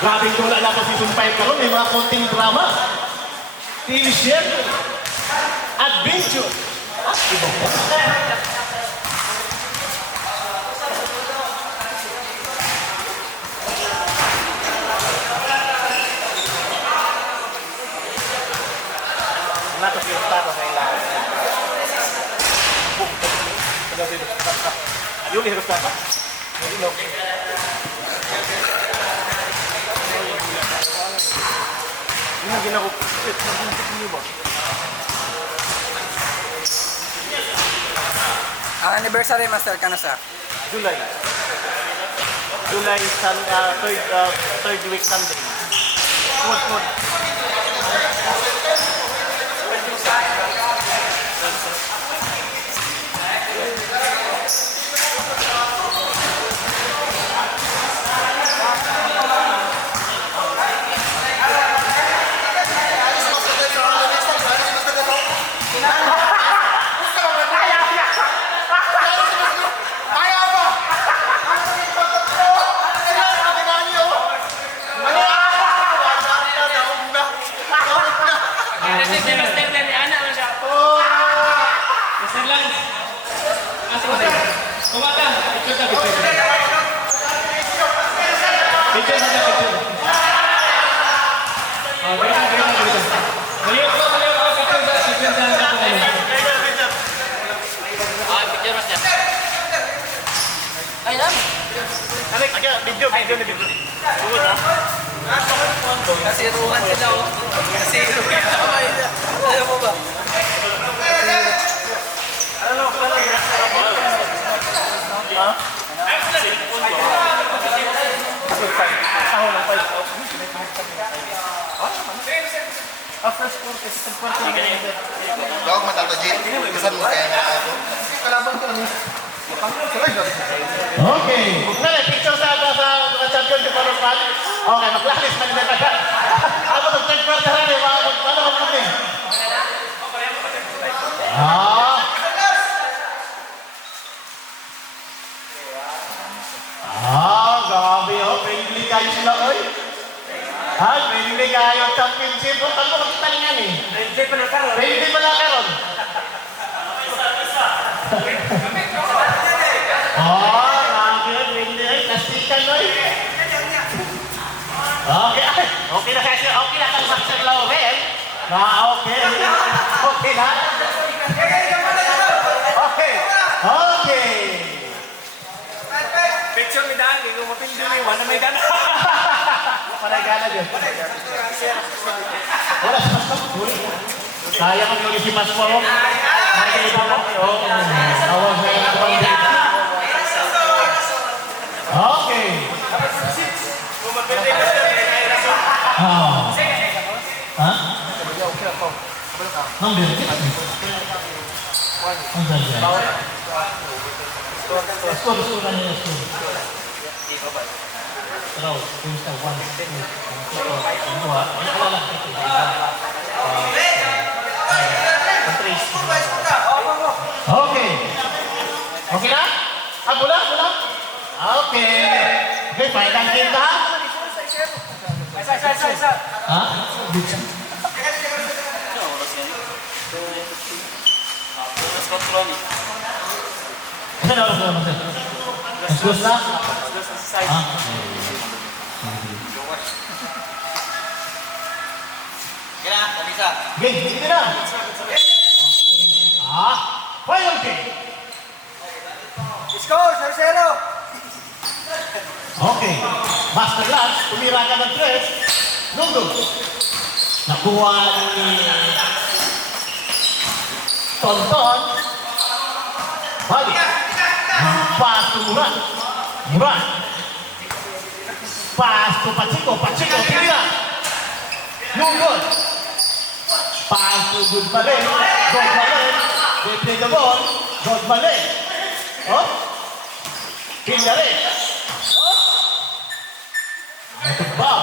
Grabing tula na po season 5 karon, may mga konting drama. T-shirt. Adventure. Iba po. Natos yung tato sa ilang. Ayun, hirap ka pa. Ayun, okay. Yun ang ginagawa ko. Nag-intik niyo ba? Ang anniversary master ka na sa? July. July, third week Sunday. Smooth. Video. Tungod ha? Kasiruhan sila o. Kasiruhan. Alam mo ba? Ha? After school, kasi tagpar ko na yun. Dawag matatajin. Kasan mo kaya nga ako. Kalaban ko lang. Okay. Picture sa champion di Parupan. Okay, maglakis na nila taga. Ako nag-tagpar na rin. Paano magpunin? Grabe oh. Friendly kayo sila, oy. Friendly kayo. Championship. Ano makita niyan eh? Friendly pa na karon. Plastikan, oy. Okay na kasi. Okay na kang Master Laurel. Okay na. Okay. Picture ni Dan, hindi ko mapindi mo. Wala may gana. Panagana dyan. Wala sa Maspo. Kaya kang yung si Maspo. Nakikita mo. Awag na yung kapangin. Okay. Ha? Ang bilis. Ang dyan. Score na niya. Pero, kung sa 1, 2, 3, 4, ano ka lang? Okay. Okay na? Bula? Okay. Okay, final game na. Ha? Kasi na oras na naman sir? Mas gusto na? Game, hindi na. Final game. Score, 0-0. Okay. Master Lance, tumira ka ng 3. Lungdog. Nakuha ni Tonton. Balik. Pass to Murat. Pass to Pachico, tumira. Lungdog. Pass to Goodbalen. They play the ball. Goodbalen. Pindare. Natugbaw.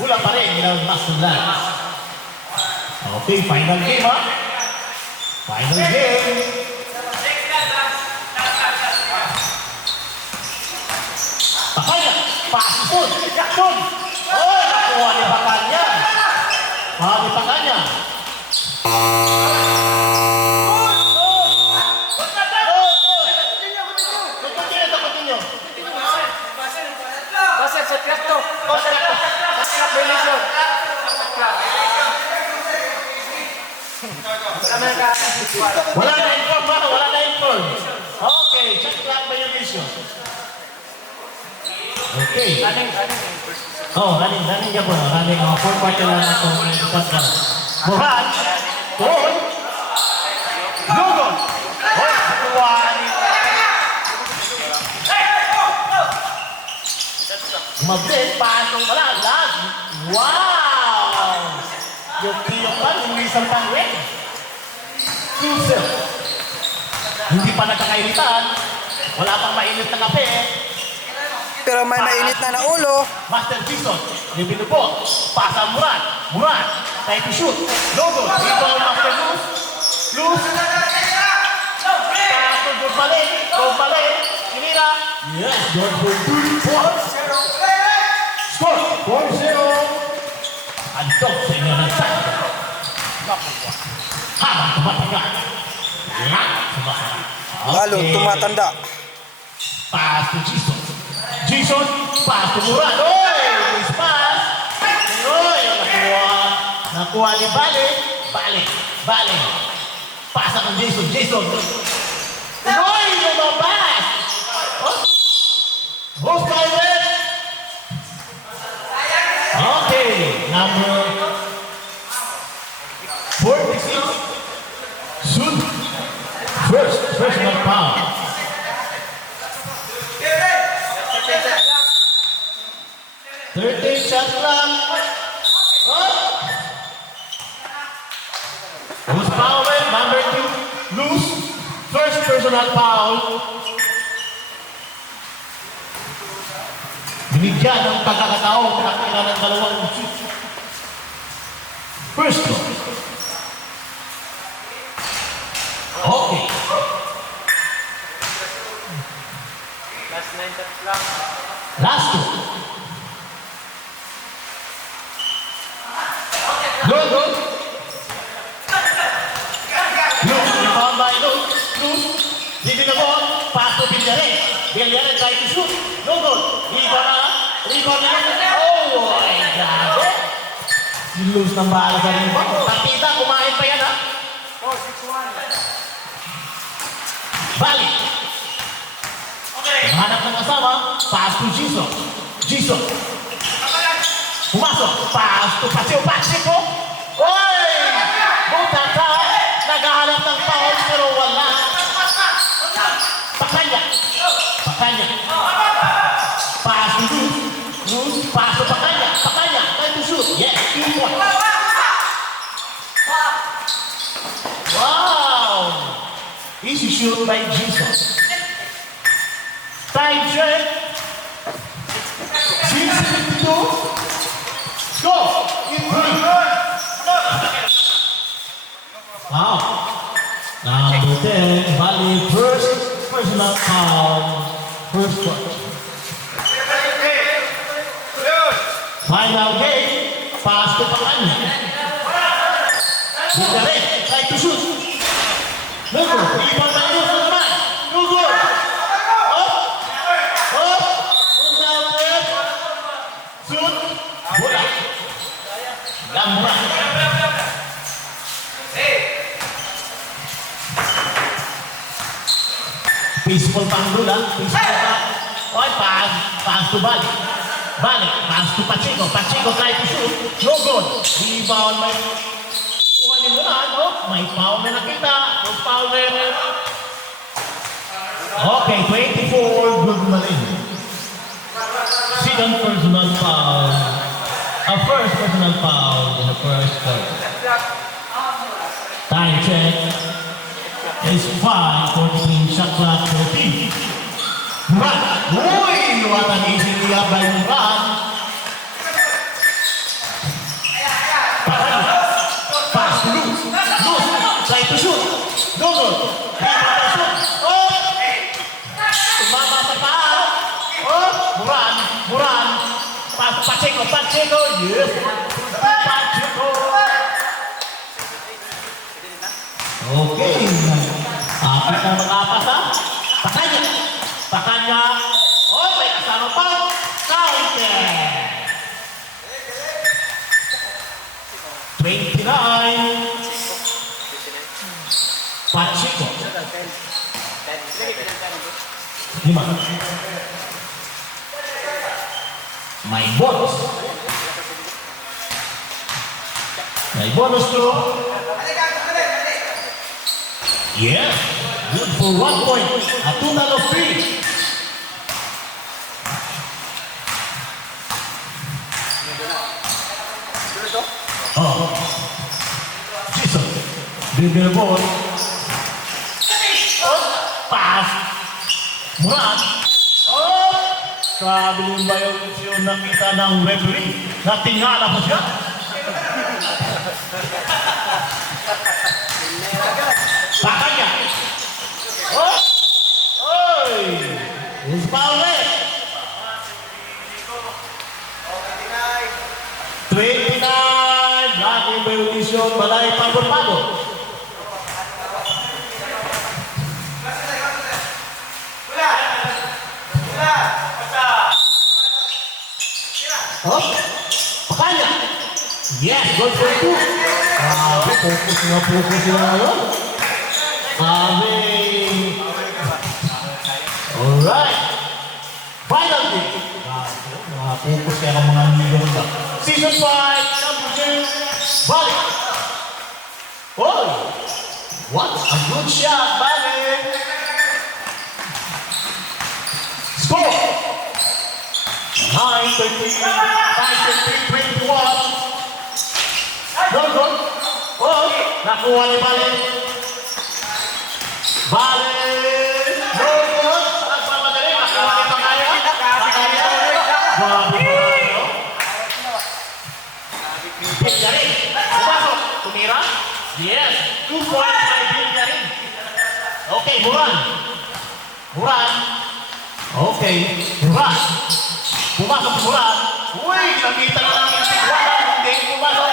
Bola pa rin ng Master Lance. Okay, final game ha. Final game. Pakaya. Pass to Jackson. crack to. Crack violation. Wala na inform, mano. Wala na inform. Okay, shot clock violation. Okay. Oh, running ka po. Running. 4 quarter lang ito. Shot clock. Moran. Goal. Lugo. Oh, kuwan. Mabilis, pasok pala. Last. Wow! Yung tiyok lang, hindi isang pangwin. Cruiser. Hindi pa nagkakainitan. Wala pang mainit na kape. Pero may mainit na na ulo. Master Jason. Libino po. Pasa Muran. Muran. Try to shoot. Logo. Dito ang Master Luz. Luz. Paso. Good balik. Good balik. Sinira. Yes. Good for 2. 4. Score. 4-0. Antok sa inyo ng sakit. Habang tumatagal. Lalo tumatanda. Pass to Jason. Jason, pass to Muran. Oy! Nice pass. Oy! Nakuha. Nakuha ni Bale. Bale. Pasa kang Jason. Oy! Lumabas! Host Pirate! Okay. Number 46. Shoot. First one foul. 13 shot clock. Who's foul? Number 2. Loose. First personal foul. Binigyan ng pagkakataon nakakita ng dalawang shoot. First one. Okay. Last two. Good. Look, rebound by Luke. Leaving the ball. Pass to Villaret try to shoot. No good. Rebound na. Oh my God. Lose ng bala sa rebound. Partida, kumain pa yan ha. 4-6-1. Balik. Hanap ng kasama. Pass to Jason. Pumasok. Pass to Pacheco. Oy! Butata. Naghahanap ng foul pero wala. Pakanya. Pass to Luz. Pass to Pakanya. Try to shoot. Yes, 2 points. Wow! Easy shoot by Jason. Time check. 6:52. Go! Wow. Number 10, Bali, first personal foul. First quarter. Final game. Pass to Pakanya. Villaret, try to shoot. No good. Rebound by Luz naman. No good. Shoot. Bola. Gambra. Peaceful pangdula. Oy, pass to Bali. Pass to Pacheco. Try to shoot. No good. Rebound by kuha ni Muran. Oh, may foul na nakita. No foul na. Okay, 24. Good Malin. Second personal foul. A first personal foul in the first quarter. Time check is 5:43. Shot clock 13. Muran. Uy! What an easy layup by Muran. Pass to Luz. Try to shoot. No good. Oh! Tumama sa paa. Oh! Muran. Pacheco. Yes. Pacheco. Okay. Apat na makapas ha. Pakanya. Oh, may kasama pa. Counter. Pacheco. 5. May bonus. May bonus to. Yeah. Good for 1 point. A total of 3. Oh. Jesus. Dribble ball. Pass. Muran. Oh! Grabe yung violation nakita ng referee. Natingala pa siya. Bakanya. Oh! Oy! Who's foul it? 29. Laking violation. Balay pagod-pagod. Oh, Pakanya. Yes, good for 2. Fokus na ngayon. Alright. Final game. Fokus kaya ang mga nilong ba. Season 5, Championship, balik. Oh, what a good shot, balik. Score. 9-13, 21. Good. Oh, nakuha ni Bale. Bale. Good. Nagpapadali. Nakuha ni Pakaya. Grabe mo. Bilyarin. Pumasok. Tumira. Yes. 2 points by Bilyarin. Okay, Muran. Okay, Muran. Pumasok si Muran. Uy, nakita na namin si Muran. Hindi pumasok.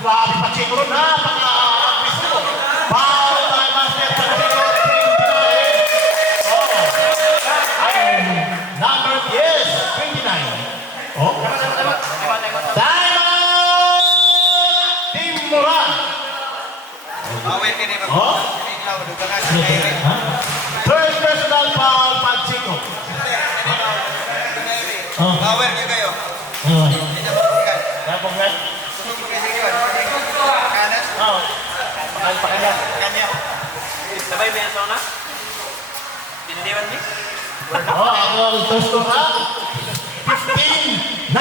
Grabe pa Chico ron ha. Pagka-agwis mo. Foul by Master Pacheco. Number, yes, 29. Oh. Time out! Team Muran. Oh. Third personal foul, Pacheco. Power niyo kayo. Naponggan? Oo. Pakanya. Sabay may asaw na? Piniliwan niyo? Ang tosto ha? 15-9.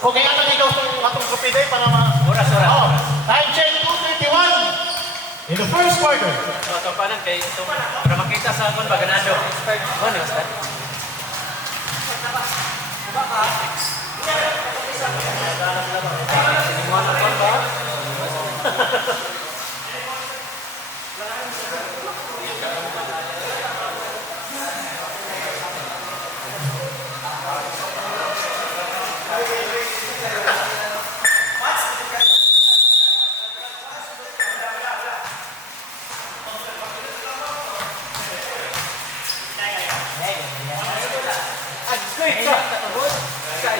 Okay, ano dito atong kupiday para Oras. time check 2:21 in the first quarter. So, paano kay ito? Para makita sa akon ba ganado? Ano, Ustad?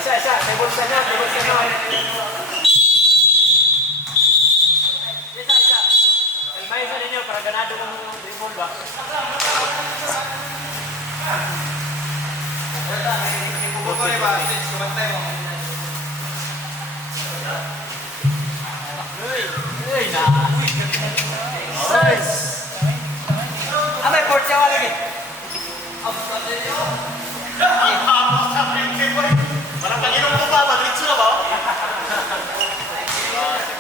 Isa. Table sa na. Isa. Kalmay sa ninyo para ganado ng dribble ba? Buto rin ba? Kumantay mo. Uy, na. Nice. May port siya lagi. Parang pag-inom mo pa, madritso na ba?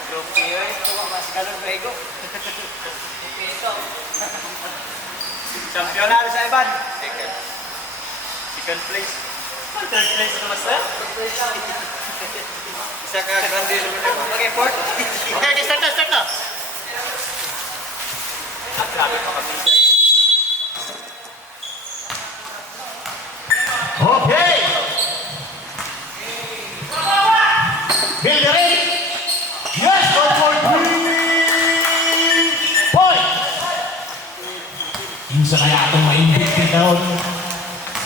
Grupo yun. Mas galon rego. Champional sa Iban. Second place. Third place na mas Isa ka grande naman ako. Okay, fourth. Okay, start na. Grabe pa kami. Okay. Bilyarin. Yes, go for 3 points. Yung sa kaya itong ma-invicti down.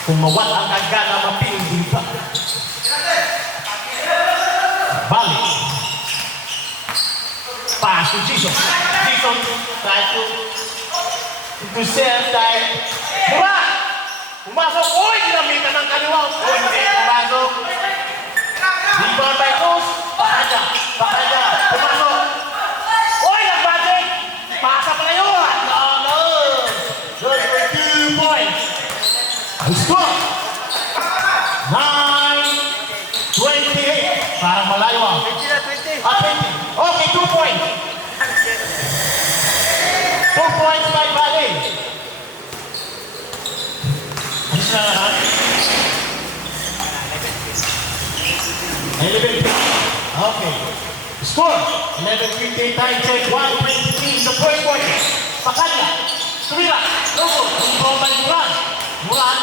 Kung mawala ang agana, mapindi pa. Balik. Pass to Jason. Jason, try to serve dahil mura! Pumasok! Uy! Ginamitan ng kaliwa! Uy! Hindi pumasok! Rebound by Cruz! Pakanya! Pakanya! Pumasok! Uy! Nag-budget! Pasa pala yun! No! Good for 2 points! Ang score! 9-28! Parang malayo ah. 20 na, 20. 20. Okay, 2 points. 2 points by Bali. Ano na lahat? 11. Okay. Score. 11-15 time check. 1-23 the first quarter. Pakanya. Tumira. Logo. Rebound by Muran. Muran.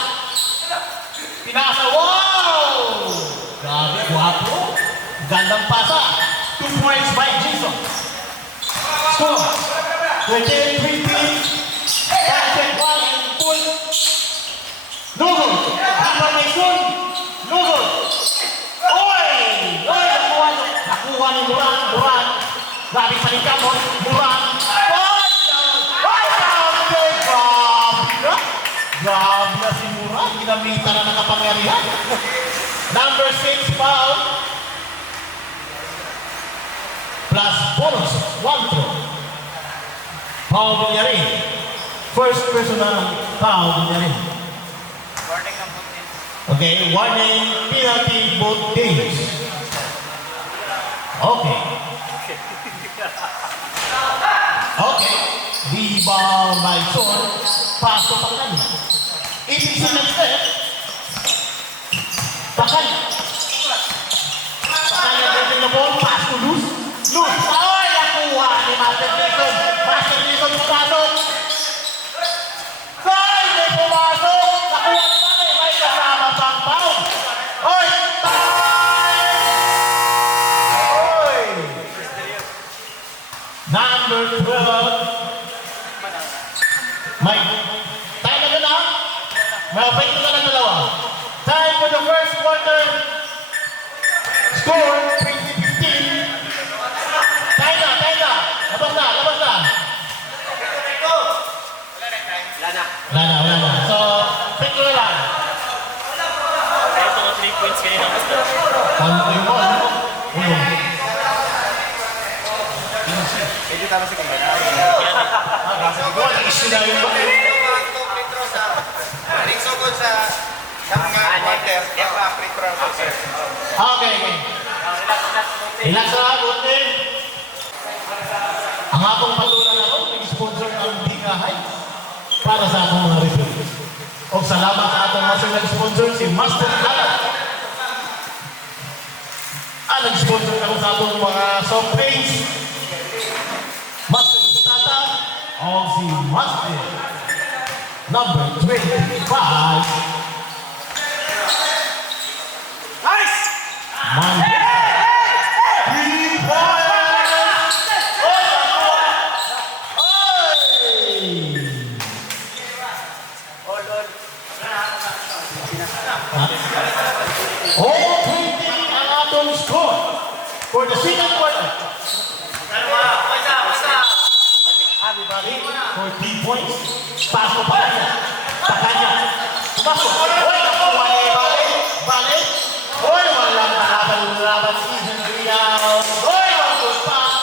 Pinasa. Wow! Grabe, guwapo. Gandang pasa. 2 points by Jason. Score. 28-20. Time check. 1 and full. No good. Rebound by Sun. No good. Oy! Oy! Nakuha ni Muran. Muran. Grabe sa lingkap mo. Muran. Oy! Oy! Grabe! Grabe! Grabe na si Muran. Ginamitan na ng kapangyarihan. Number 6 foul. Plus bonus. 1 throw. Foul Villarreal. First personal foul Villarreal. Warning ng putin. Okay, warning, penalty, both teams. Okay. Okay. Rebound by Son. Paso Pakanya. Ibig ng step. Pakanya. Pakanya getting the ball. Pass to Luz. Luz. Ay, nakuha ni Master Jason. Master Jason pumasok. Ay, may pumasok. Nakuha ni Mane. May kasama pang foul. Oy, time! Oy! Number 12. May time na gana. May apay na ng dalawa. Time for the first quarter. Score 20-15. Time na, time na. Labas na, labas na. Wala na. So, pick ko na lang. Kaya ito nga 3 points kanina, Master. Country mo, ano mo? Uno. Medyo tama si Kumbay. Ah, kasi ko, nag-issue na yun ba? Petro sa ring sugod sa quarter. Petro ang sir. Okay. Relax na, buti. Ang akong patulan ako, nag-sponsor ng Bigahay para sa akong mga reviews. O salamat sa atong master nag-sponsor, si Master Alan. Nag-sponsor ako sa atong mga soft drinks. Master Butata o si Master number 25. Nice! Mandela. 3 points! All 20 ang atong score for the second quarter. Abi Bali for 3 points. Paso Pakanya. Pumasok. Oy, nakuha ni Bali. Oy, walang kalaban season 3 now. Oy, ang good pass.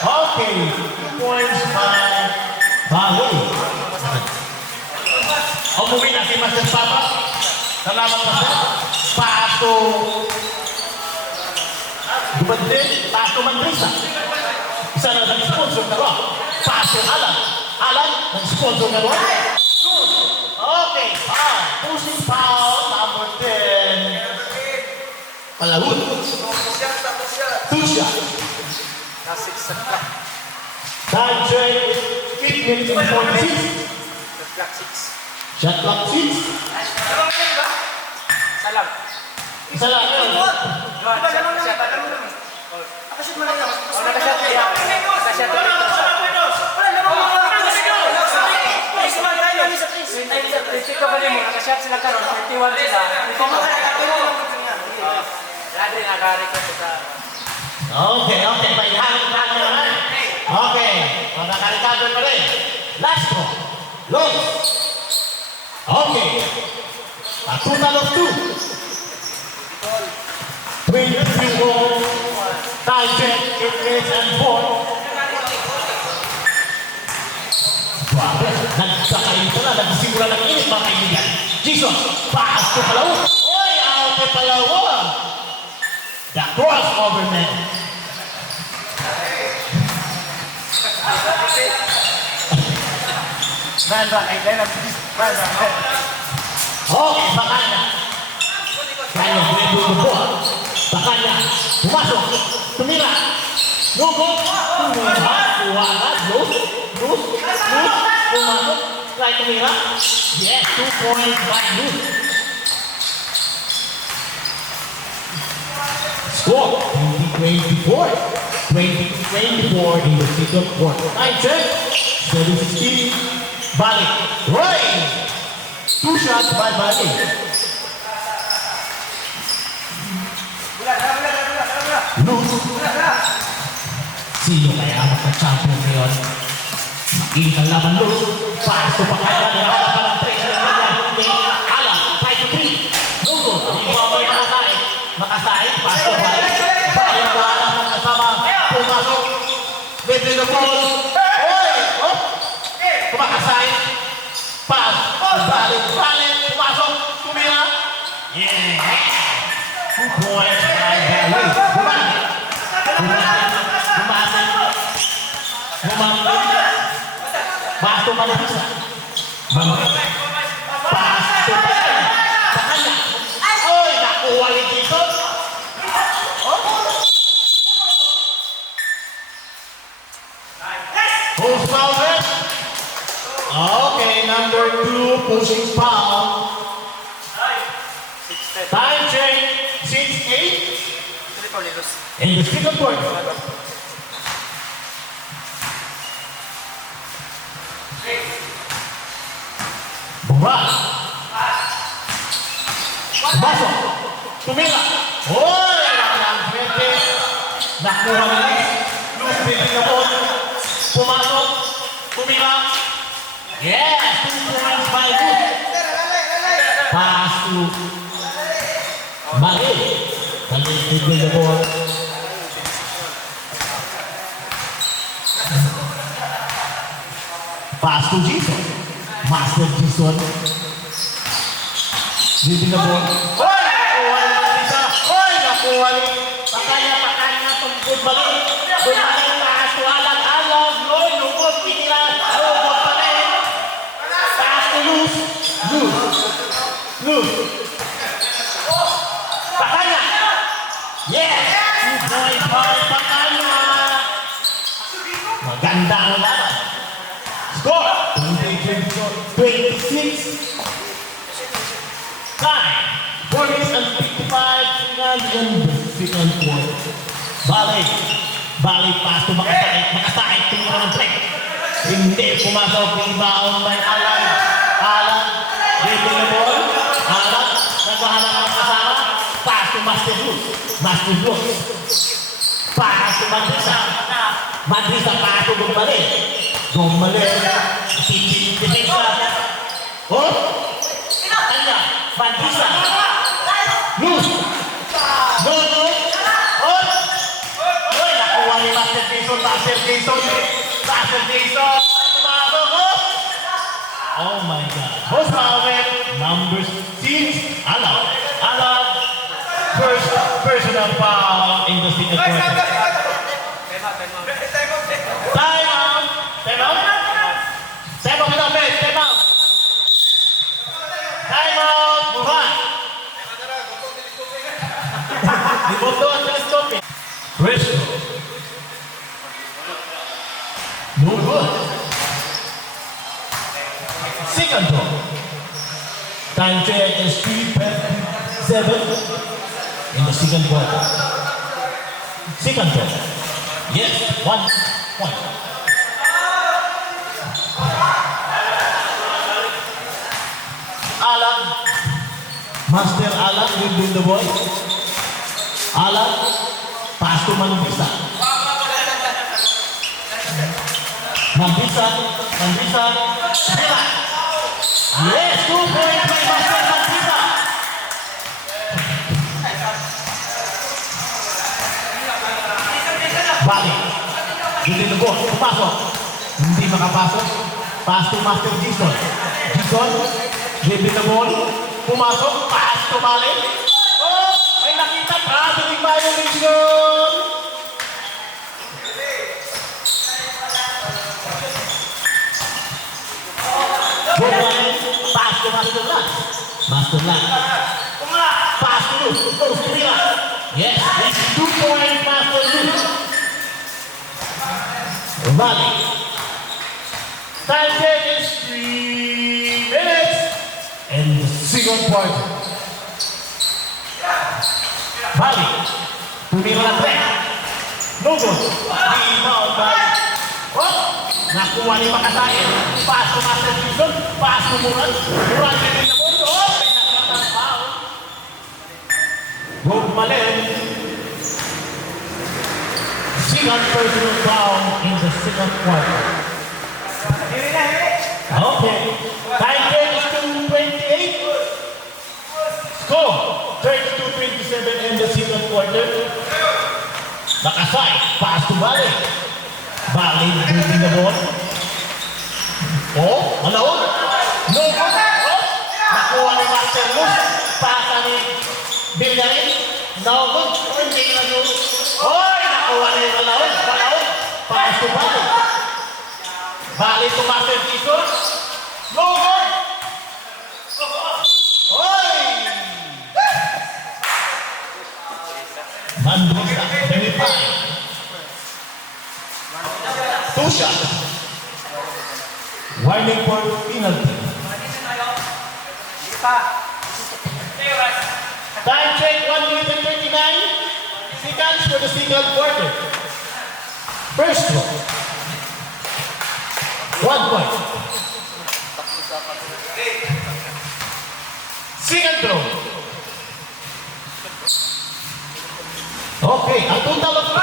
Okay, 2 points by Bali. Umuwi na si Master Papa. Salamat Master. Paso. Dumadin. Paso Mandrisa. Isa na nag-sponsor na ba? Paso Alan. Alan, nag-sponsor na ba? Good. Okay, pushing foul, number 10. Palahun. Tusha. Nasa 6 sa clock. Time check. 8 minutes and 46. Sa clock 6. Shot clock 6. Salam. Isa lang yun. Nakashot mo lang yun. Nakashot mo lang. Nakashot mo lang. Repeat ko ba rin mo? Nakashot sila karon. 31 sila. Repeat ko. Dati nakarecord sa Okay. May hangin naman. Okay. Makaka-recover pa rin. Last one. Long. Okay. A total of 2. 23 ball. Time check. 8 minutes and 4. Grabe. Nagkakainta na. Nagsimula ng init mga kaibigan. Jesus. Paas ko palaw. Oy! Out ko palaw. The crossover man. Okay, Bakanya. Kaya, bubuo. Bakanya. Pumasok. Tumira. Lugo. Tumira. Kuwanan. Luz. Pumasok. Try tumira. Yes, 2 points by Luz. Score 20-24 in the second quarter. Time check. 7-16. Balik. Right. 2 shots by Balik. Luz. Sino kaya magka-champion ngayon? Makinig ang laban, Luz. Pasto pa kaya niya. Wala pa ng 3. Alam. 5-3. Lugo. Hindi mo may makasay. Makasay. Pasto pa. Bayan na alam ng kasama. Pumasok. Bebe na ball. Oy! Oh! Kumakasay. Pass. Balik. Pumasok. Tumira. Yeah! 2 points by Balik. Bumalik. Pasto pa na isa. Pasto pa na. Bakanya. Oy! Nakuha ni dito. Post foul set. Okay, number 2, pushing foul. Time check, 6-8 in the second quarter. Burak. Masuk. Tumila. Hoy! Ang swerte. Nakuha ni Luz Billy na po. Pumasok. Tumila. Yes! 2 points by Luz. Pass to Balik. Balik Billy na po. Pass to Jason. Master Jason. Billy na po. Hoy! Nakuha ni Marisa. Hoy! Nakuha ni Pakanya tungkol balik. Bumalik pass to alag-alag. Hoy! Lugod. Pinila. Lugod pa rin. Pass to Luz. Pakanya. Yes! 2 points by Pakanya. Maganda ang laban. Score! 26. Time. 4 minutes and 55 seconds in the second quarter. Balik pass to makasakit. Tingnan ng break. Hindi pumasok. Rebound by Alan. Dribbling the ball. Alan. Naghahanap ng kasama. Pass to Master Blues. Pass to Madrisa. Pass to Gumbalik. Titi Defensa. Oh! Kanya. Madrisa. Luz. No. Oh! Oy, nakuha ni Master Jason. Tumasok. Oh my God. Post foul number 6. Alam. First personal foul in the second quarter. Time out. Move on. Fresco. No good. Second ball. Time check is 3:57 in the second quarter. Second ball. Yes, 1 point. Master Alan will win the ball. Alan, pass Pass to Mandisa. Mandisa. Bila. Yes, 2 points by Master Mandisa. Balik. Hindi na ball. Pumasok. Hindi makapasok. Pass to Master Jason. Hindi na ball. Pumasok. Pass to balik. Oh! May nakita. Traveling violation. Good ball. Pass to Master Lang. Pass to Luz. Goes to Mila. Yes, it's 2 points Master Luz. Valley. Time check is 3 minutes and the second quarter. Valley. Tumira na track. No good. Rebound by. Oh! Nakuha ni Makasayan. Pass to Master Jason. Pass to Muran. Muran din na ball. Oh! May nakakatang foul. Road Malen. Second personal foul in the second quarter. Okay. Time check is 2:28. Score 32-27 in the second quarter. Nakasay. Pass to Bali. Bali moving the ball. Oh, alone. No good. Oh, nakuha ni Master Luz. Pasa ni Bilgarin. No good. Oh, hindi na good. Oh, nakuha ni Malaon. Pass to Bali. Bali to Master Jesus. No good. Oy! Mandisa, 25. 2 shots. Warning for penalty. Time check 1 minute and 39 seconds for the second quarter. First one. 1 point. Second throw. Okay, a total of 3.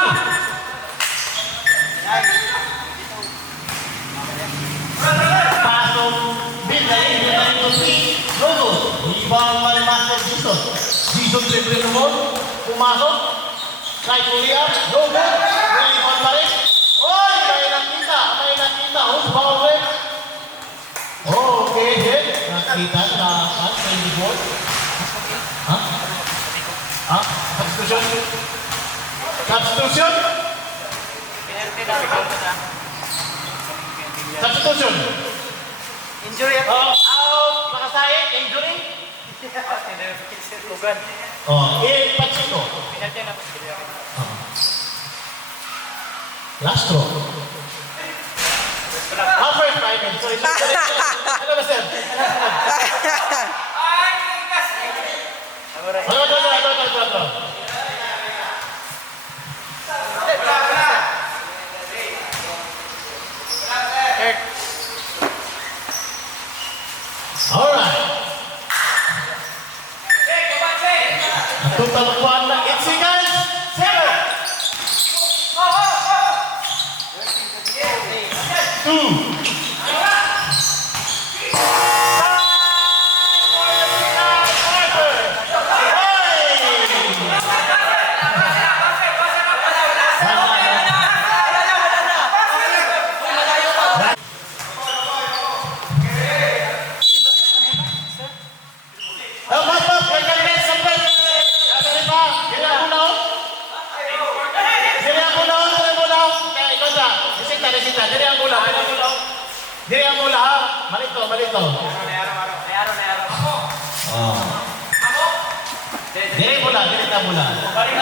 Pasok, Bilgarin to 3. No good. Rebound by Master Jason. Jason dribble the ball. Pumasok. Try to lay up. No good. Rebound pa rin. Oy! May nakita. Who's foul red? Okay, hit. Nakita na the ball. Substitution? Substitution? Injury at Out. Makasayit. Injury? Tugan. Pacheco. Pinatay na po. Last throw. First 5 minutes. So, ano ba, sir? Ito. Alright. Total of 1 na 8 seconds. 7. 2. Diri ang mula ha. Malito. Diri mula. Balik.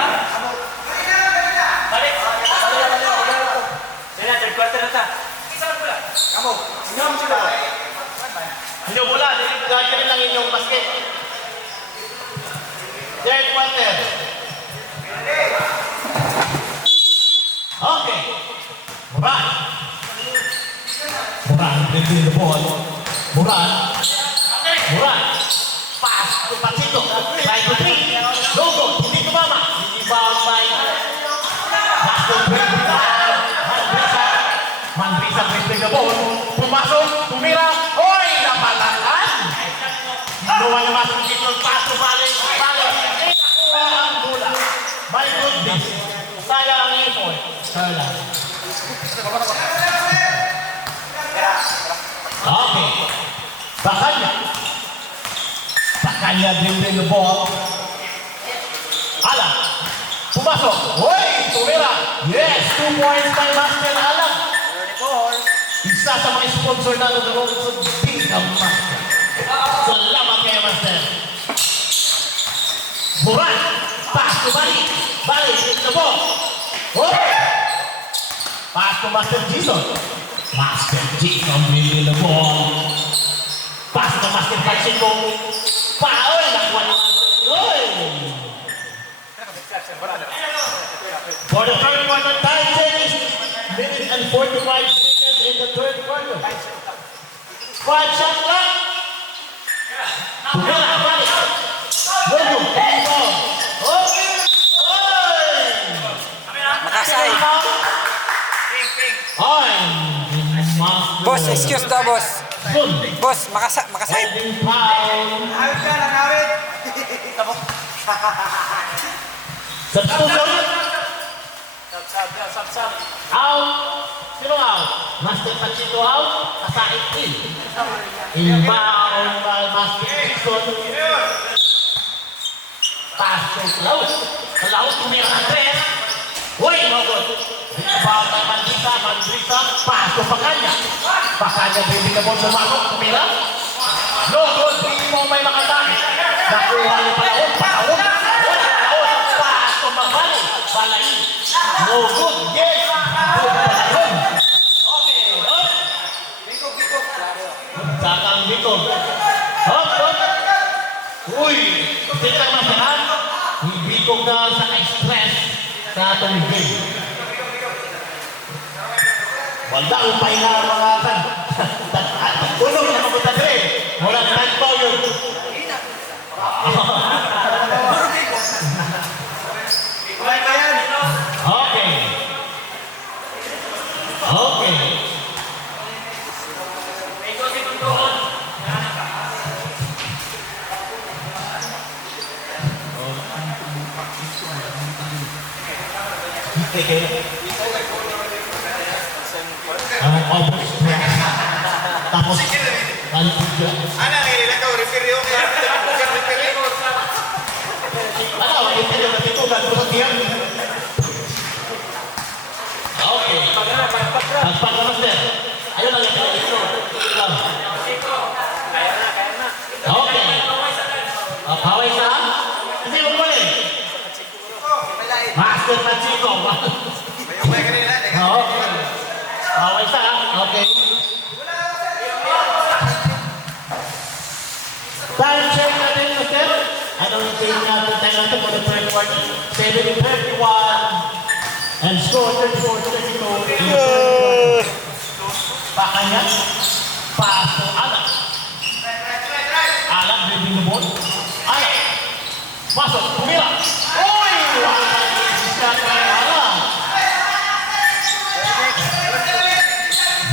Dili na, third quarter na ta. Inyong mula. Diri lang inyong basket. Third quarter. Okay. Moran, bringing the ball. Moran. Pass to Pacheco. Try to 3. No good. Hindi tumama. Rebound by dribbling the ball. Pumasok, tumira. Hoy, napalakan! Ginawa naman si Tito, paso, balik. Nakuha ang bola. My goodness. Sayang ang effort. Sayang. Okay. Bakanya dribbling the ball. Alam. Pumasok. Hoy, tumira. Yes, 2 points by Master Alam. Isa sa mga sponsor na ng Robinson Bingham Master. Salamat kay Master. Buran. Pass to Bali. Bali, hit the ball. Hoy. Pass to Master Jason. Master Jason dribbling the ball. Pass to Master Pacheco. Paul, nakuha ni Master. Hoy. For the third quarter, time change, minute and 45 seconds in the third quarter. 5 shot clock. Tumira, balik. Logo, ball. Okay. Oy! Makasay. Oy! Master. Boss, excuse daw, boss. Good. Boss, makasay. Holding foul. Substitution. Sab. Out. Sino out? Master Pacheco out. Asait in. Inbound by Master Jason. Pass to Klaus. Klaus tumira ng 3. Uy, magod. Inbound by Mandrisa. Pass to Bakanya. Bakanya dribbling the ball. Sumasok. Tumira. No good. Hindi mo may makatake. Nakuha niyo Palaon. Palaon. Pass to Mabali. Balain. No good. Yes. Good Palaon. Okay. Sakang Bicol. Hop. Uy. Tingnan naman siya ha. Yung Bicol na sa express sa atong game. Wala upay na mga kan. Tulong na mabuta rin. Mula tanto yun. Okay. Overstress. Tapos, ano siya? Ana, nilakaw, referee ko kaya. Referee ko. Ano, ito yung natitugan ko sa tiyan. Okay. Pagpag na master. Ayun lang ito. Okay. Paway sa? Hindi mo balik. Master Pacheco. May kanina. Okay. Paway sa? Okay. Time check natin, master. Anong change natin time natin for the third quarter? 7:31 and score 34-32 in the third quarter. Bakanya, paso, Alam. Alam, dribbling the ball. Alam. Masuk, tumira. Uy! Wala shot by Alam.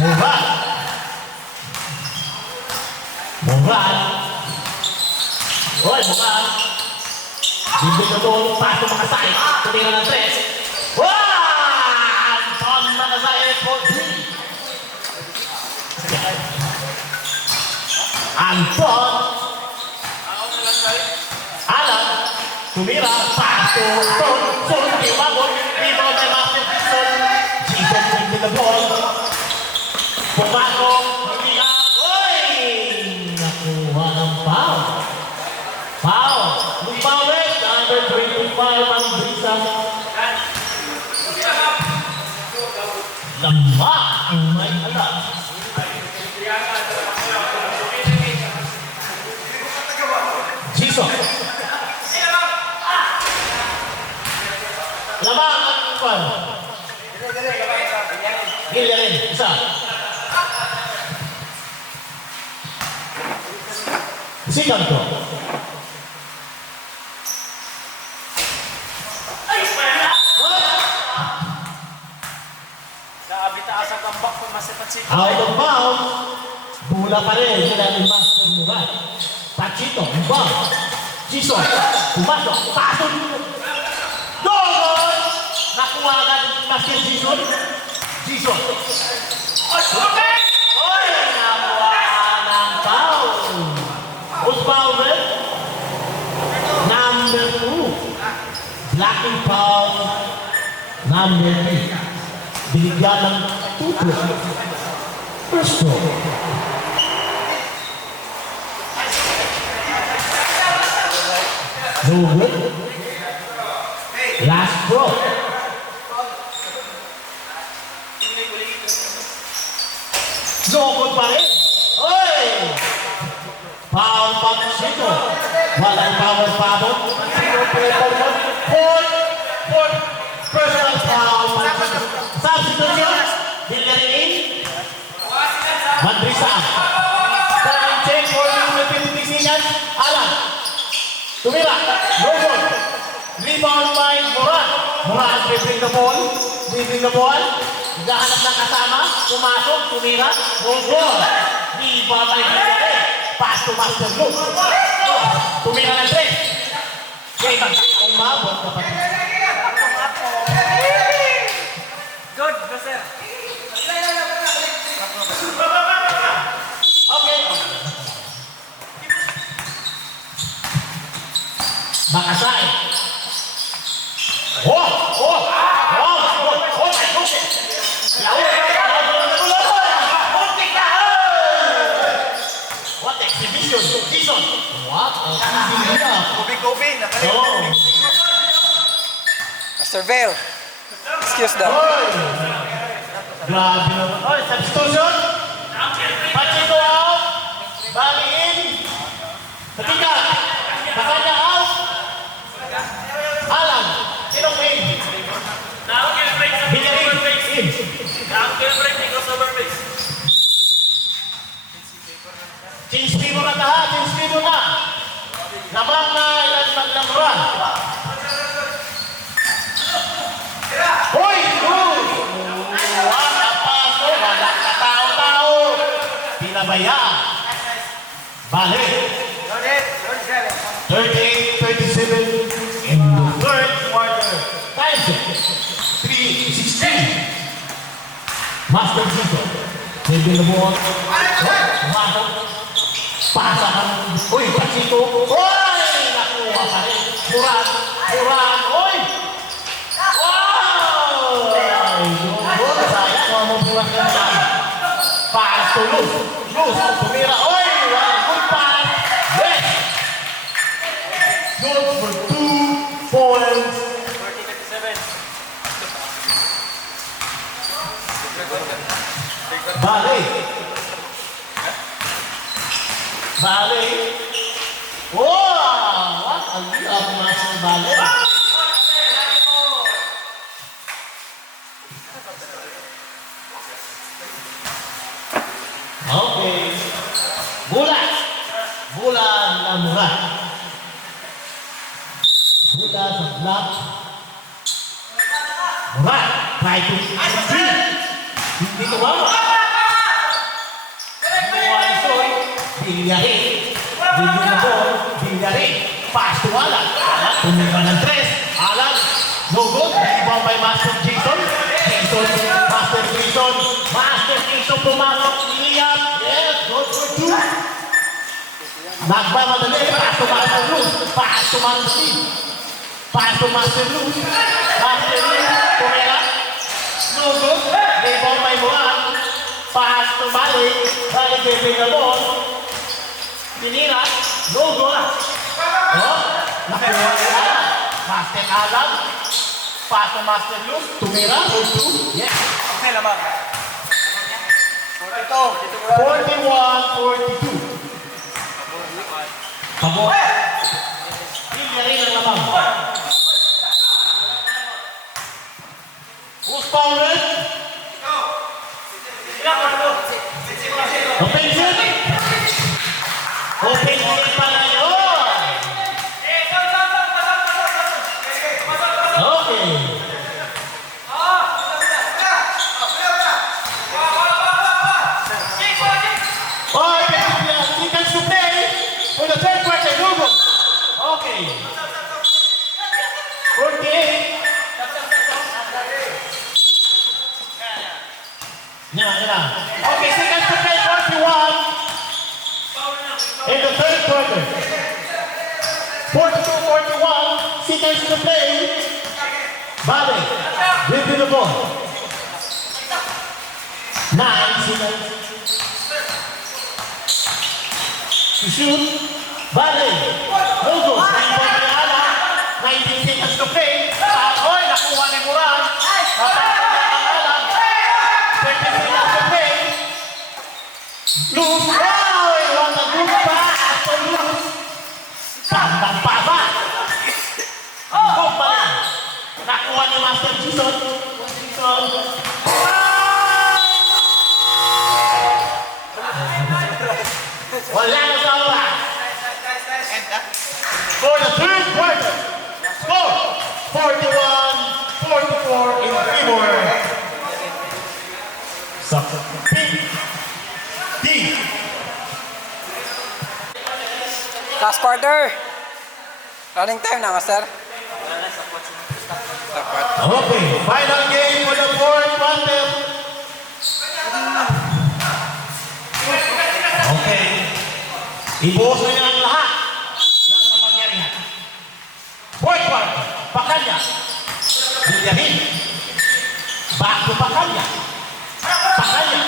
Murad. Uy, Murad. Dribbling the ball, paso Makasay. Tumira ng 3. Wow! Anton Makasay for 3. Anton Alam tumira paso Son Kimagon dito may Master Jason with the ball pumasok hindi oy nakuha ng foul Lumawen number 25 ang Brisa lama ang may alam Jason. Lamang ang kwan. Gilya rin. Isa. Sikan ko. Sa abitaas ang tambak kung masita Out of bounds. Bola pa rin sila ni Master Murat. Pachito, rebound. Jason, pumasok. Paso dito. Doon! Nakuha agad ni Master Jason. Jason. Oy! Nakuha ng foul. Who's foul, man? Number 2. Blocking foul. Number 3. Binigyan ng tuto. Gusto. No good. Last throw. No good pa rin. Oy! Foul pa dito. Walang power pabot. Fourth personal foul. Substitution. Villarin. Mandrisa. Time check for the Pilipinas. Alan. Tumira. No good. Rebound by Moran. Moran dribbling the ball. Dribbling the ball. Gahanap ng kasama. Pumasok. Tumira. No good. Rebound by Villarin. Pass to Master Luke. Tumira ng 3. Kaya umabot kapatid. Good, sir. Okay. Makasay. Oh! Oh! Oh! Oh my goodness! What exhibition! Jason! What exhibition! Kobe, nakalimutan. Oh! Master Vale. Excuse daw. Oy! Grabe naman. Oy, substitution! Pachito out! Bali in! Katika! Bakanya out! Alan! Sinong in? Villarin! In! Change people na lahat! Change people na! Lamang na ilan maglamuran! Hoy! Walang paso! Walang katao-tao! Pinabayaan! Balik! 38-27 in the third quarter. Time check. 3-16. Master Zito. Taking the ball. Pumasok. Pasa ng... Uy, Pachito. Uy! Nakuha pa rin. Muran. Muran. Uy! Wow! Sayang mo mo buwan ka na. Pass to Luz. Luz. Tumira. Uy! Good pass. Yes! Good for 2 points. 40-37. Bale. Bale. Wow! What a lead-up Master Bale. Okay. Bulan. Bulan na murah. Bulan sa block. Murah. Try to steal. Hindi ko mama. Villarin. Villarin na ball. Villarin. Pass to Alan. Alan. Tumira ng 3. Alan. No good. Rebound by Master Jason. Jason. Master Jason. Master Jason pumasok. Iliap. Yes. Good for 2. Nagmamadali. Pass to Master Luz. Pass to Master Steve. Pass to Master Luz. Master Luz. Tumira. No good. Rebound by Moran. Pass to Balik. Balik dribbling the ball. Pinira. No good. Oh. Nakuha nila. Master Alam. Pass to Master Luz. Tumira. 2. Yes. Okay lamang. 41-42. Pabor. Villarin ang lamang. Who's fouled? Offensive. Offensive pala yun. Okay. Lugo. Okay. 48. Yeah. Okay, seconds to play, 41. In the third quarter. 42-41, seconds to play. Bale, with the ball. 9 seconds. To shoot. Bale. Lugo. 19 seconds to play. Oy, nakuha ni Moran. Napasok niya ang alam. 20 seconds to play. Loose. Oy, what a good pass. After loose. Tandang pasa. Bale. Nakuha ni Master Jason. Wala na sa oras. For the third quarter, score 41-44 in favor. D. Last quarter. Running time na, master. Dapat. Okay, final game for the fourth quarter. Okay. Ibuhos na niya ang lahat ng kapangyarihan. Fourth quarter, Pakanya. Bilyahin. Back to Pakanya. Pakanya.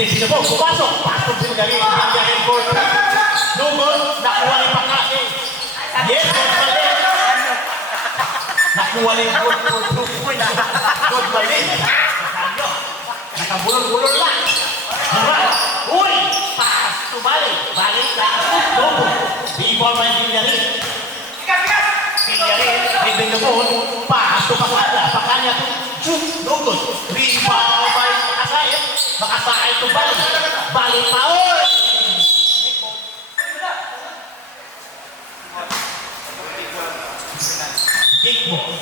Dinabo, pumasok. Pasok din galing. Bilyahin for Lugod. Nakuha ni Pakanya. Yes, mali. Nakuha ni Good mali. Nakabulol-bulol lang. Uy! Pass to Bale. Bale lang. Logo. Di-ball by Bilyahin. Bilyahin. Bibig na ball. Pass to Pakanya. Pakanya to shoot. Logo. Rebound by Makasayat. Makasayat to Bale. Bale pa. Uy! Kick ball.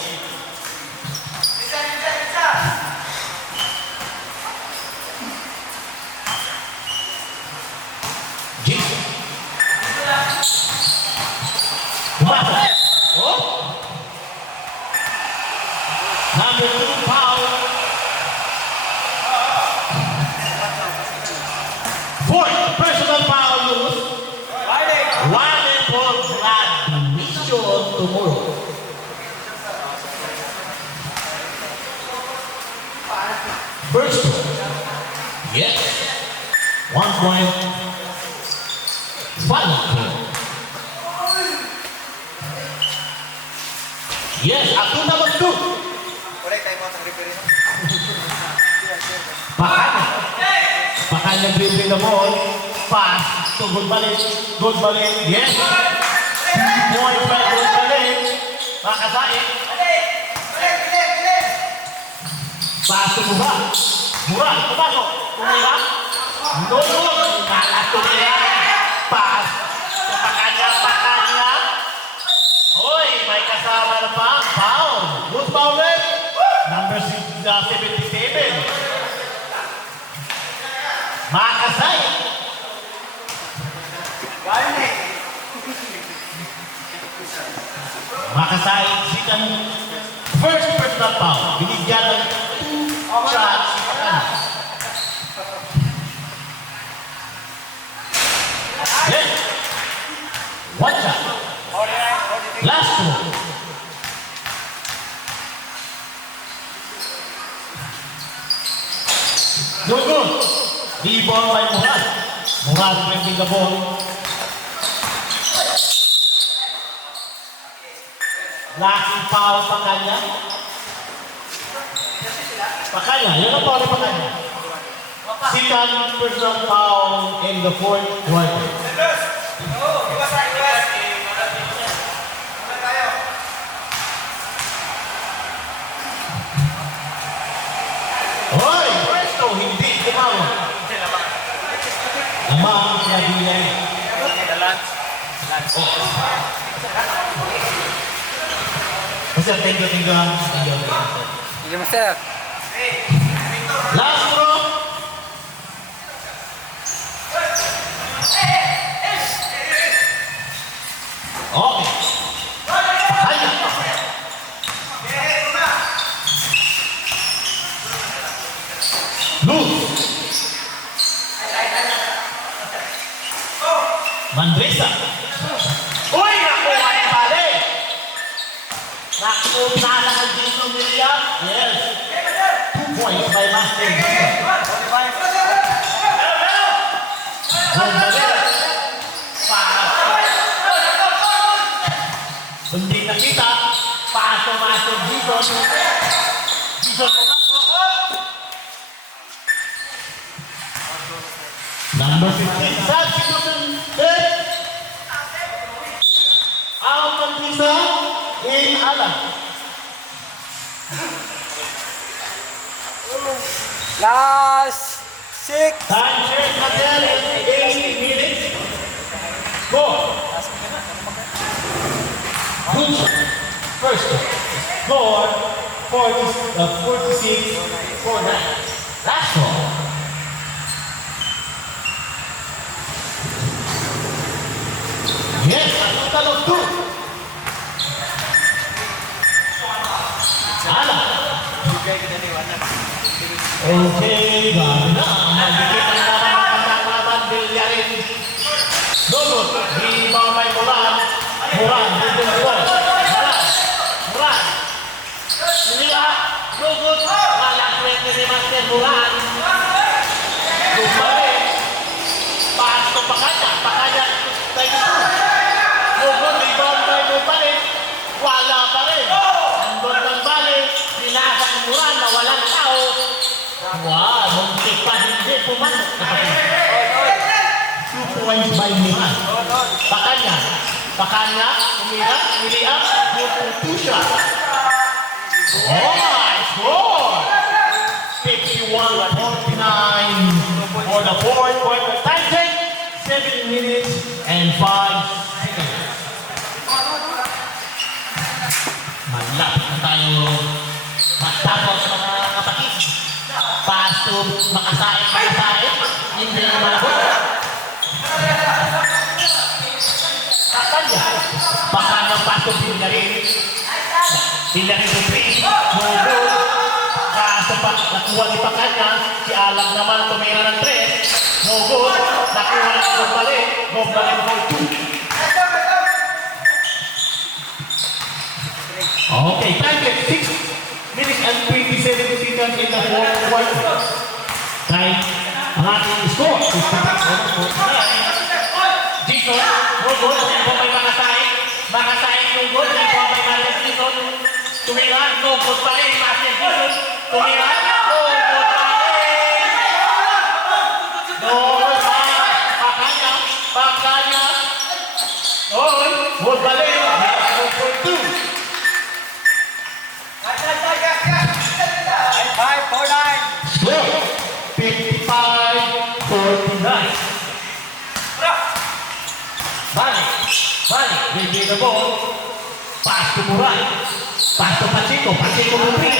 Number 2 foul. Fourth personal foul loose. One for Vlad. Mission tomorrow. First one. Yes. 1 point. Final point. Yes, aku number 2. Pakanya dribbling the ball. Pass to Good Balik. Yes. Point by Good Balik. Makasayat. Pass to Murad. Pumasok. Tumira. No. Kalat tumira. Pass. Pakanya. Hoy, may kasama na pa. Foul. Good foul red. Number 77. Makasayat. Makasayat sikan first personal foul. Binigyan ng 2 shots si Pakanya. Yes. 1 shot. Last one. No good. D-ball by Murad. Murad bringing the ball. Lacking foul Pakanya. Yan ang foul ni Pakanya. Second personal foul in the fourth quarter. Hoy! Presto! Hindi kumawag. Lamang siya bilay. Master, thank you. Sige, master. Last bro. Mandresa. Uy, nakuha ni Bale. Nakuha na ng dito William. Yes. 2 points by Master. Hindi nakita. Paso dito. Dito Number 15, substitution third. Ang Mandresa in Alan. Last 6. Time check natin is 8 minutes. Go! Good shot. First score, 46 for that. Last ball. Yes, a total of 2. Ala. Okay, grabe na. Magdikit ang naman ang kandang Villarreal. Lulot, di ba may Moran? Moran, dito po. Moran. Nila, lulot. Wala 20 ni Master Moran. Lumari. Pasto pa kanya. Lulot, di ba may Moran? Wala pa rin. Andun ng balik. Pinasa ni Moran na walang tao. Wow, muntik pa hindi pumasok. 2 points by Miran. Pakanya, William, two shots. Oh, nice score! 51-49 for the fourth quarter. Time check, 7 minutes and 5 seconds. Malapit na tayo matapos mga kapatid. Pasto, makasait. Hindi na malapot. Kakanya. Baka ng pasto Villarreal. Villarreal yung 3. Mogo. Kaso pa, nakuha ni Pakanya. Si Alam naman tumira ng 3. Mogo. Nakuha ni Gombale. Gombale for 2. Okay, time check. 6 minutes and 27 seconds in the fourth quarter. Time, ang ating score. Dito, Mogo, hindi po may makasahit. Makasahit yung goal, hindi po may malas dito. Tumira, no good pa rin. Master dito. Tumira, no good pa rin. No good pa rin. Pakanya. Good pa rin. Good for 2. 5-4-9. Score, 55-49. Bali, they get the ball. Pass to Moran. Pass to Pacheco. Pacheco to three.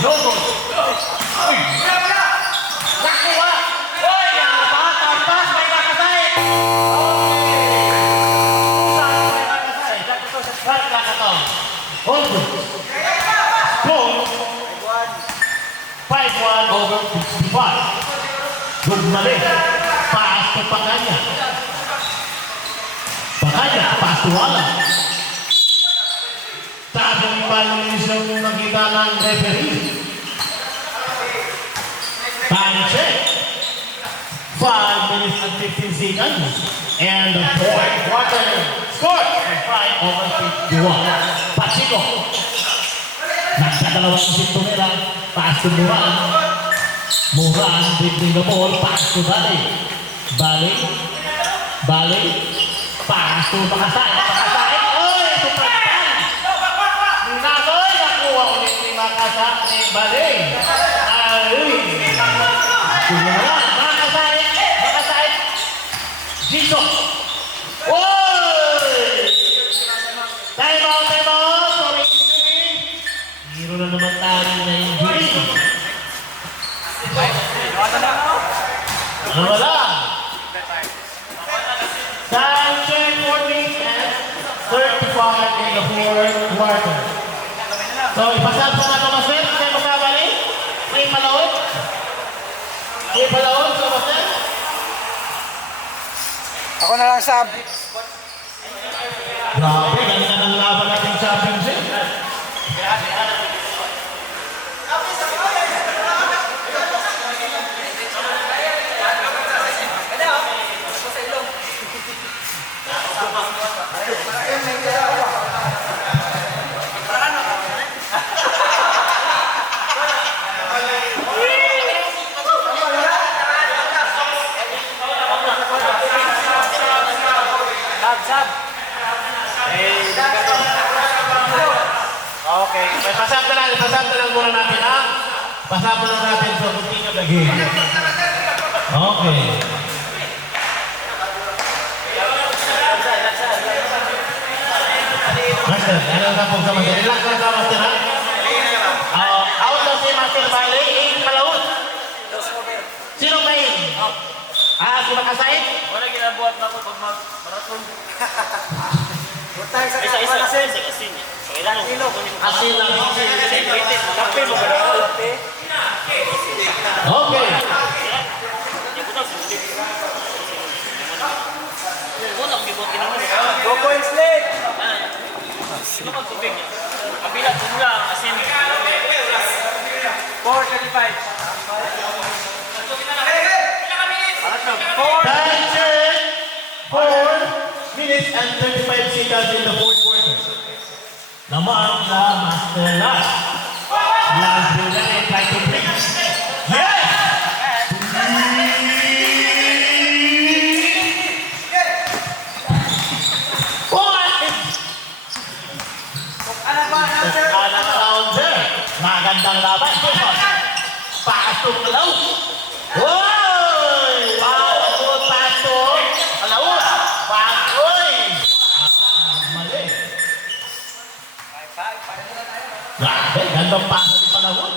No goal. Uy! Nakuha! Uy! Ang pass, may makasahit! Okay! Saan may makasahit? Dito sa strike lang ito. Hold it. Score. 5-1 over 55. Good mali. Pass to Pakanya. Pass to Alan. Tabong palinisang nakita ng referee. Time check. 5 minutes and 15 seconds. And the fourth quarter score. 5 over 51. Pacheco. Nagdadalawang sinto nila. Pass to Moran. Moran dribbling the ball. Pass to Bali. Pass to Makasait. Oy! Tupagpan! Nakoy! Nakuha ulit ni Makasait ni Bali. Ay! Makasait! Dito! Oy! Time out! Sorry! Hero na naman tayo na injury. Wala! Time check 40 and 35 in the fourth quarter. So, ipasal sa mga Master. May magkabali? May palawin? Sa Master? Ako na lang sub. Grabe, ganda ng laban natin sa Championship. Sab. Okay, pasap na lang muna natin ha. Pasap na lang natin so continue the game. Okay. Master, ano na po sa master? Relax lang sa master ha. Out na si Master Valley, Palaut. Sino main? Si Makasay? Wala ginabuhat na ako pag marathon. Asin lang. Kape mo ba na? Okay. Go points late. Sino kang tubig niya? Kabila, tumula, asin. 4:35. Time check. 4 minutes and 35 seconds in the fourth quarter. Naman sa Master Last. Last ball and try to bring. Yes! Magandang laban. Pasok alaw. Woy! Wow! Pasok alaw. Pasoy! Mali. Grabe, gandang pasok ni Palawon.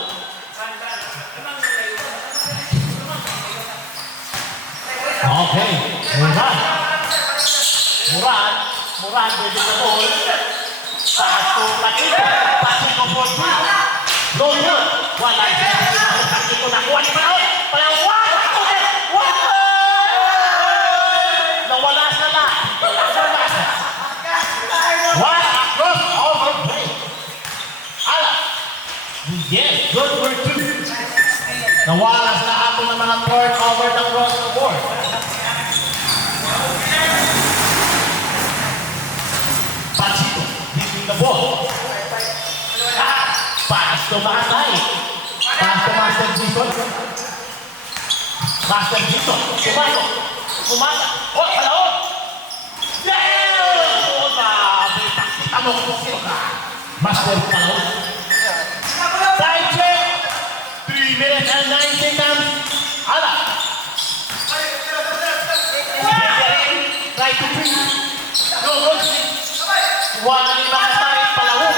Okay, Muran, pwede na ball. Pasok Patiko. Patiko for two. No good. Wala siya. Patiko nakuha ni Palawon. Palawon! Nawala sa lahat. One across over play. Ala. Yes, good for two. Nawala sa ato ng mga turnover ng cross the board. Patiko, hitting the ball. Pass to Makasay. Pass to Master Jason. Master Jason. Pumasa. Oh, hello! Yeah! Oh, grabe. Pakita mo kung sino ka. Master Palawon. Time check. 3 minutes and 9 seconds. Ala. Try to bring. No, good. Wala ni Makasay. Palawon.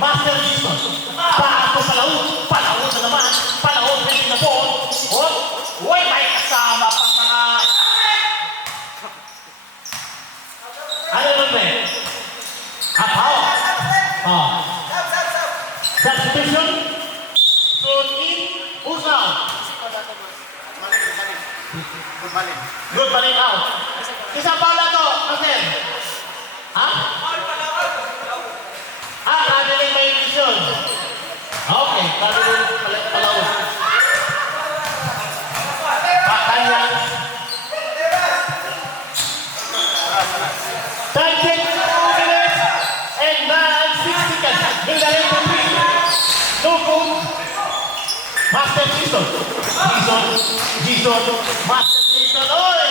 Master Jason. Pato Palawon na naman. Palawon rin na po. Uy, may kasama pang mga... Ano naman ba? Apaw. Substitution. Thrown in. Who's out? Good Malin out. Isang pala to, Master. Ha? Kadaling may vision. Okay, kadaling Palawon. Pakanya. Time check 2 minutes and 6 seconds. Bildarin to 3. No good. Master Jason. Master Jason. Oy!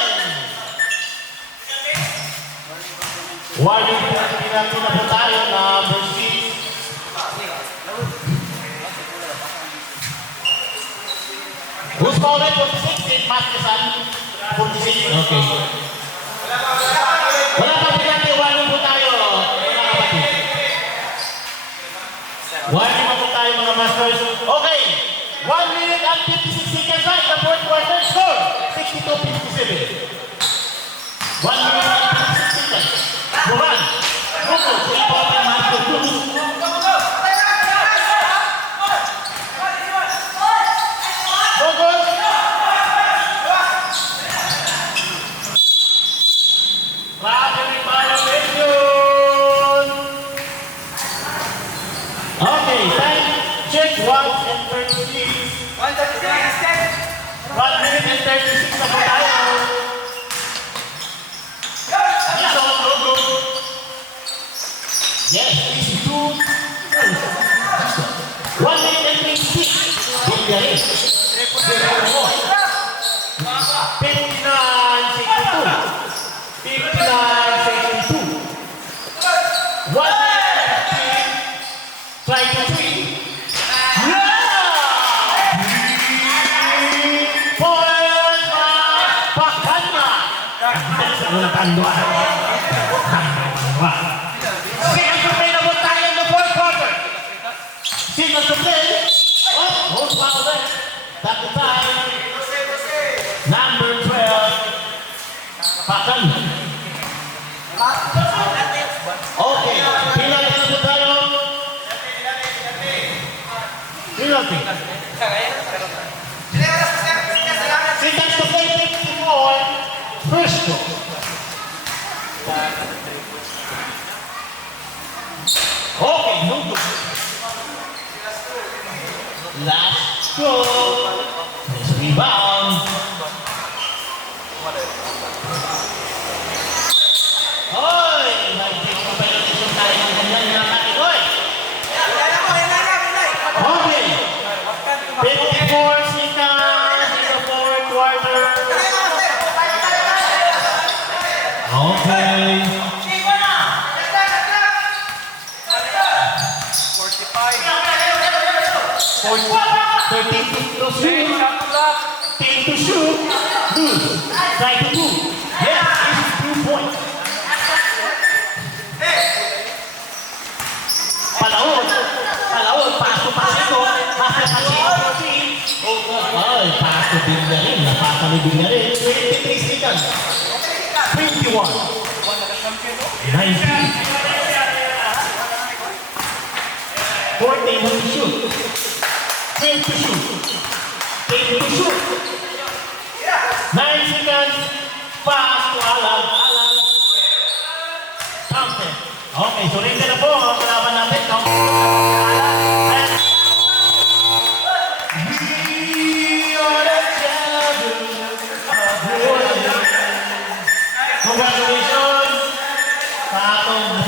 Warning pinakita po tayo na number 6. Who's calling 46? Matkesan? 46? Okay. Wala pa pinati, warning po tayo. Mga kapatid. Wali mo po tayo mga masters. Okay. 1 minute and 56 seconds right. The fourth quarter score. 62-57. 1 minute and 56 seconds. Duran. Ruko. 3-point master Cruz. Rogol. Robbery violation. Okay, time check 1 and 36. 1 minute and 36 na po tayo. Dito, logo. Yes, easy 2. 1 minute and 36. Bilyarin. 59-62. 59-62. 1 minute. Try to three. Yeah! 3 points Pakana. Sa unang kanduan. Second to play na po tayo in the fourth quarter. Second to play. Oh, hold foul there. That the time. Number 12. Pakana. Okay. Pinag na po tayo. Penalty. Seconds to play 54. First goal. Okay, no good. Last goal. Nice rebound. Hoy! May competition tayo ng ganyan na kategory. Okay. 54 seconds in the fourth quarter. Okay. 13 to shoot. 10 to shoot. Lose. Try to do. Yes, this is 2 points. Palaon. Palaon. Paso pasito. Ay, paso Bilyarin. Napasa ni Bilyarin. 23 seconds. 21. 19. 14 to shoot. 12 to shoot. 8 to shoot. 9 seconds. Pass to Alan. Alan. Counted. Okay, so rin na po ang kalaban natin. Counted. Alan. We are the champions of the world. Congratulations sa atong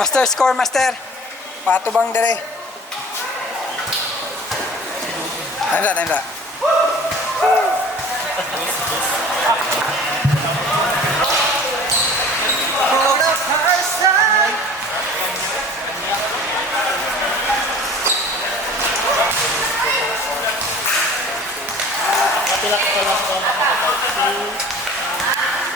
Master score, master. Patubang dire. Time na.